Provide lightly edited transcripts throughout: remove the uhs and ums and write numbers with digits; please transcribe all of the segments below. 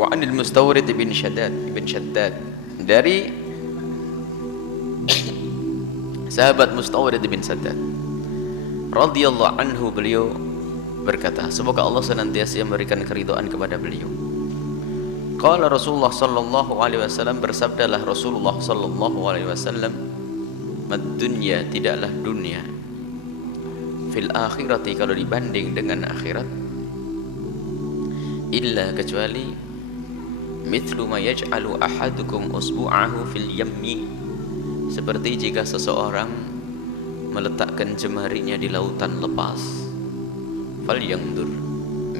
Wa anil Mustawrid bin Shaddad, dari sahabat Mustawrid bin Shaddad radhiyallahu anhu, beliau berkata, semoga Allah senantiasa memberikan keridhaan kepada beliau. Qala Rasulullah sallallahu alaihi wasallam, bersabdalah Rasulullah sallallahu alaihi wasallam, mad dunya, tidaklah dunia, fil akhirati, kalau dibanding dengan akhirat, illa, kecuali, mithlu ma yaj'alu ahadukum usbu'ahu fil yammi, seperti jika seseorang meletakkan jemarinya di lautan lepas, fal yandur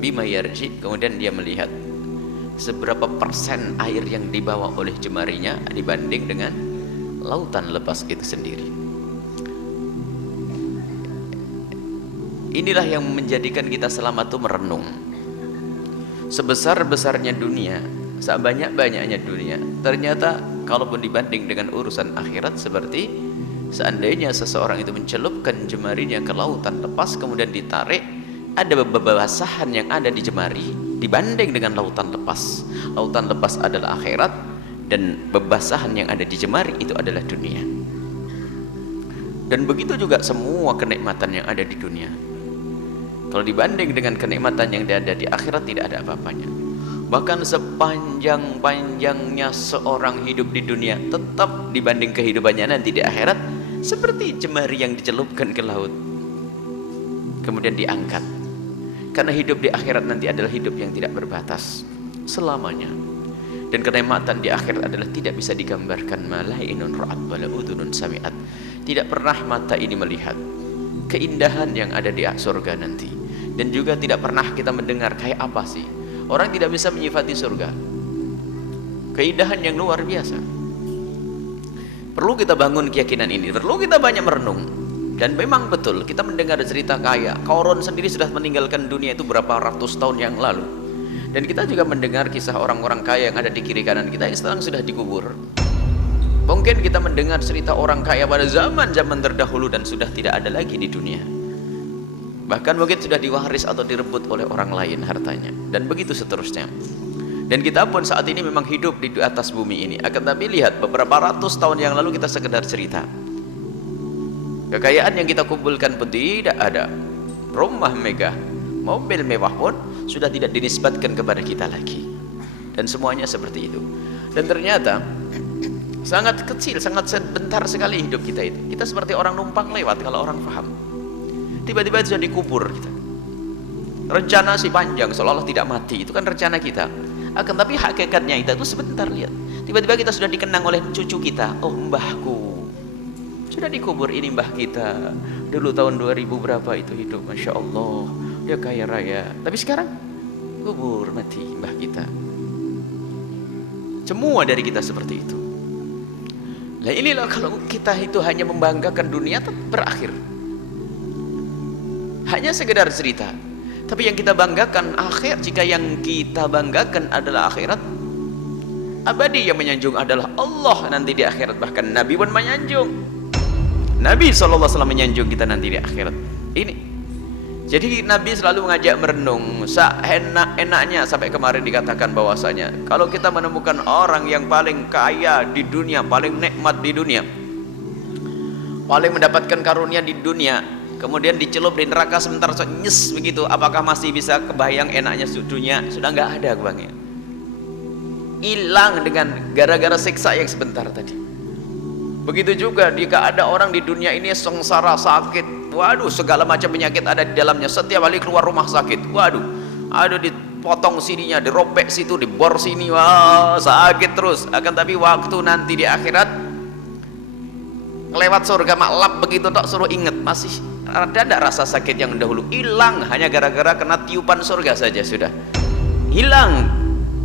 bima yarji, kemudian dia melihat seberapa persen air yang dibawa oleh jemarinya dibanding dengan lautan lepas itu sendiri. Inilah yang menjadikan kita selama itu merenung. Sebesar-besarnya dunia, sebanyak-banyaknya dunia, ternyata kalaupun dibanding dengan urusan akhirat, seperti seandainya seseorang itu mencelupkan jemarinya ke lautan lepas, kemudian ditarik, ada bebasahan yang ada di jemari dibanding dengan lautan lepas. Lautan lepas adalah akhirat, dan bebasahan yang ada di jemari itu adalah dunia. Dan begitu juga semua kenikmatan yang ada di dunia, kalau dibanding dengan kenikmatan yang ada di akhirat, tidak ada apa-apanya. Bahkan sepanjang-panjangnya seorang hidup di dunia, tetap dibanding kehidupannya nanti di akhirat seperti jemari yang dicelupkan ke laut kemudian diangkat. Karena hidup di akhirat nanti adalah hidup yang tidak berbatas selamanya. Dan kenikmatan di akhirat adalah tidak bisa digambarkan. Malainun ra'at wala udhunun sami'at, tidak pernah mata ini melihat keindahan yang ada di surga nanti, dan juga tidak pernah kita mendengar kayak apa sih. Orang tidak bisa menyifati surga, keindahan yang luar biasa. Perlu kita bangun keyakinan ini, perlu kita banyak merenung. Dan memang betul, kita mendengar cerita kaya, Qarun sendiri sudah meninggalkan dunia itu berapa ratus tahun yang lalu. Dan kita juga mendengar kisah orang-orang kaya yang ada di kiri kanan kita yang sekarang sudah dikubur. Mungkin kita mendengar cerita orang kaya pada zaman-zaman terdahulu dan sudah tidak ada lagi di dunia. Bahkan mungkin sudah diwaris atau direbut oleh orang lain hartanya, dan begitu seterusnya. Dan kita pun saat ini memang hidup di atas bumi ini. Akan tapi lihat, beberapa ratus tahun yang lalu kita sekedar cerita. Kekayaan yang kita kumpulkan pun tidak ada. Rumah megah, mobil mewah pun sudah tidak dinisbatkan kepada kita lagi. Dan semuanya seperti itu. Dan ternyata sangat kecil, sangat sebentar sekali hidup kita itu. Kita seperti orang numpang lewat kalau orang paham. Tiba-tiba sudah dikubur kita. Rencana si panjang, seolah-olah tidak mati. Itu kan rencana kita. Akan tapi hakikatnya itu sebentar, lihat. Tiba-tiba kita sudah dikenang oleh cucu kita. Oh, mbahku sudah dikubur, ini mbah kita. Dulu tahun 2000 berapa itu hidup, Masya Allah, dia kaya raya. Tapi sekarang kubur, mati mbah kita. Semua dari kita seperti itu. Nah inilah, kalau kita itu hanya membanggakan dunia, tetap berakhir. Hanya sekedar cerita. Tapi yang kita banggakan akhir. Jika yang kita banggakan adalah akhirat, abadi yang menyanjung adalah Allah nanti di akhirat. Bahkan Nabi pun menyanjung. Nabi SAW menyanjung kita nanti di akhirat. Ini. Jadi Nabi selalu mengajak merenung. Seenak-enaknya, sampai kemarin dikatakan bahwasanya kalau kita menemukan orang yang paling kaya di dunia, paling nikmat di dunia, paling mendapatkan karunia di dunia, kemudian dicelup di neraka sebentar nyes begitu, apakah masih bisa kebayang enaknya dunia? Sudah nggak ada bangnya. Hilang dengan gara-gara siksa yang sebentar tadi. Begitu juga jika ada orang di dunia ini sengsara, sakit, waduh, segala macam penyakit ada di dalamnya. Setiap kali keluar rumah sakit, waduh, ada dipotong sininya, dirobek situ, dibor sini, wah, sakit terus. Akan tapi waktu nanti di akhirat, lewat surga maklap begitu tak suruh ingat, masih ada tidak rasa sakit yang dahulu? Hilang, hanya gara-gara kena tiupan surga saja sudah hilang.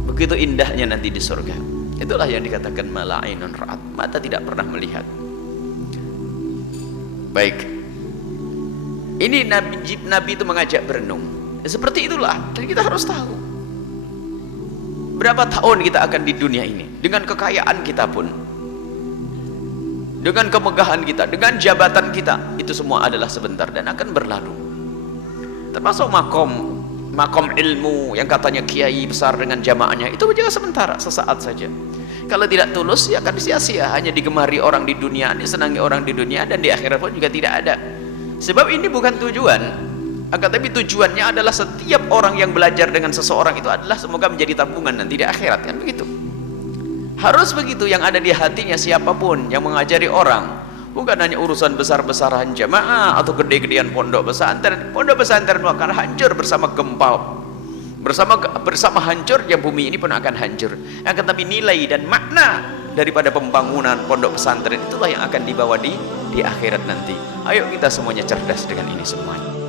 Begitu indahnya nanti di surga. Itulah yang dikatakan malainun ra'at, mata tidak pernah melihat. Baik, ini Nabi itu mengajak berenung. Seperti itulah, dan kita harus tahu berapa tahun kita akan di dunia ini, dengan kekayaan kita pun, dengan kemegahan kita, dengan jabatan kita, itu semua adalah sebentar dan akan berlalu. Termasuk makom makom ilmu yang katanya kiai besar dengan jamaahnya, itu juga sementara, sesaat saja. Kalau tidak tulus ya akan sia-sia, hanya digemari orang di dunia, disenangi orang di dunia, dan di akhirat pun juga tidak ada. Sebab ini bukan tujuan, akan tapi tujuannya adalah setiap orang yang belajar dengan seseorang itu adalah semoga menjadi tabungan nanti di akhirat, kan begitu. Harus begitu yang ada di hatinya siapapun yang mengajari orang, bukan hanya urusan besar-besaran jamaah atau gede-gedean pondok pesantren. Pondok pesantren akan hancur bersama gempa, bersama hancurnya bumi ini pun akan hancur. Akan tapi nilai dan makna daripada pembangunan pondok pesantren itulah yang akan dibawa di akhirat nanti. Ayo kita semuanya cerdas dengan ini semuanya.